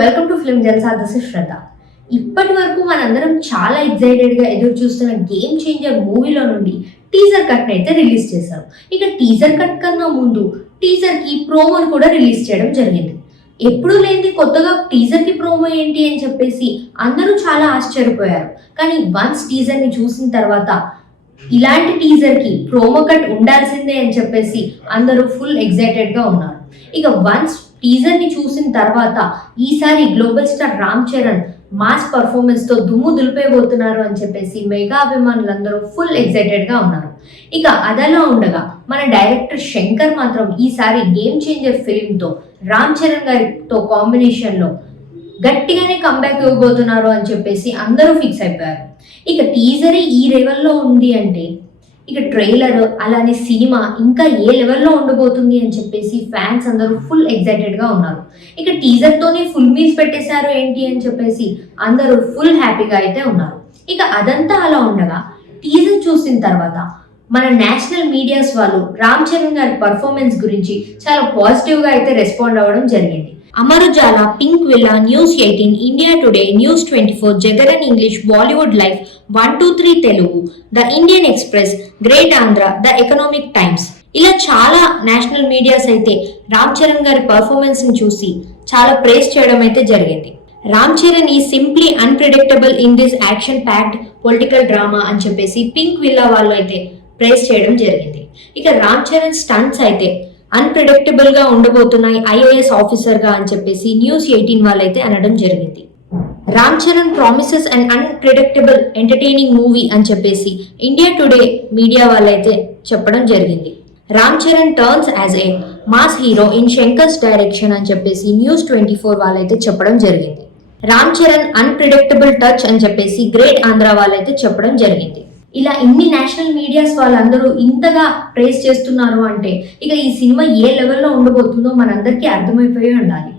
Welcome to film Jalsa. This is Shraddha. ఇప్పటి వరకు మనందరం చాలా ఎక్సైటెడ్గా ఎదురు చూస్తున్న గేమ్ చేంజర్ మూవీలో నుండి టీజర్ కట్ అయితే రిలీజ్ చేశారు. ఇక టీజర్ కట్ కన్నా ముందు టీజర్కి ప్రోమోని కూడా రిలీజ్ చేయడం జరిగింది. ఎప్పుడూ లేనిది కొత్తగా టీజర్కి ప్రోమో ఏంటి అని చెప్పేసి అందరూ చాలా ఆశ్చర్యపోయారు. కానీ వన్స్ టీజర్ని చూసిన తర్వాత ఇలాంటి టీజర్కి ప్రోమో కట్ ఉండాల్సిందే అని చెప్పేసి అందరూ ఫుల్ ఎక్సైటెడ్గా ఉన్నారు. ఇక వన్స్ టీజర్ని చూసిన తర్వాత ఈసారి global star Ram Charan mass పర్ఫార్మెన్స్తో దుమ్ము దులిపేయబోతున్నారు అని చెప్పేసి మెగా అభిమానులందరూ ఫుల్ ఎక్సైటెడ్గా ఉన్నారు. ఇక అదలా ఉండగా మన డైరెక్టర్ శంకర్ మాత్రం ఈసారి గేమ్ చేంజర్ ఫిలింతో రామ్ చరణ్ గారితో కాంబినేషన్లో గట్టిగానే కంబ్యాక్ ఇవ్వబోతున్నారు అని చెప్పేసి అందరూ ఫిక్స్ అయిపోయారు. ఇక టీజరే ఈ లెవెల్లో ఉంది అంటే ఇక ట్రైలర్ అలానే సినిమా ఇంకా ఏ లెవెల్లో ఉండబోతుంది అని చెప్పేసి ఫ్యాన్స్ అందరూ ఫుల్ ఎక్సైటెడ్గా ఉన్నారు. ఇక టీజర్తోనే ఫుల్ మీల్స్ పెట్టేశారు ఏంటి అని చెప్పేసి అందరూ ఫుల్ హ్యాపీగా అయితే ఉన్నారు. ఇక అదంతా అలా ఉండగా టీజర్ చూసిన తర్వాత మన నేషనల్ మీడియాస్ వాళ్ళు రామ్ చరణ్ గారి పర్ఫార్మెన్స్ గురించి చాలా పాజిటివ్గా అయితే రెస్పాండ్ అవ్వడం జరిగింది. Amar Ujala, pink villa, news 18, India today, news 24, Jagan English, Bollywood life, 123 Telugu, the Indian express, great Andhra, the economic times ఇలా చాలా నేషనల్ మీడియాస్ అయితే రామ్ చరణ్ గారి పర్ఫార్మెన్స్ ని చూసి చాలా ప్రేస్ చేయడం అయితే జరిగింది. రామ్ చరణ్ ఈ simply unpredictable in this action packed political drama అని చెప్పేసి పింక్ విల్లా వాళ్ళు అయితే ప్రేస్ చేయడం జరిగింది. ఇక రామ్ చరణ్ స్టంట్స్ అయితే అన్ప్రెడిక్టబుల్ గా ఉండబోతున్నాయి ఐఏఎస్ ఆఫీసర్ గా అని చెప్పేసి న్యూస్ 18 వాళ్ళైతే అనడం జరిగింది. Ram Charan promises and unpredictable entertaining movie అని చెప్పేసి ఇండియా టుడే మీడియా వాళ్ళైతే చెప్పడం జరిగింది. Ram Charan turns as a mass hero in Shankar's direction అని చెప్పేసి న్యూస్ 24 వాళ్ళైతే చెప్పడం జరిగింది. రామ్ చరణ్ అన్ప్రెడిక్టబుల్ టచ్ అని చెప్పేసి గ్రేట్ ఆంధ్ర వాళ్ళైతే చెప్పడం జరిగింది. ఇలా ఇన్ని నేషనల్ మీడియాస్ వాళ్ళందరూ ఇంతగా ప్రేస్ చేస్తున్నారు అంటే ఇక ఈ సినిమా ఏ లెవెల్లో ఉండబోతుందో మనందరికీ అర్థమైపోయి ఉండాలి.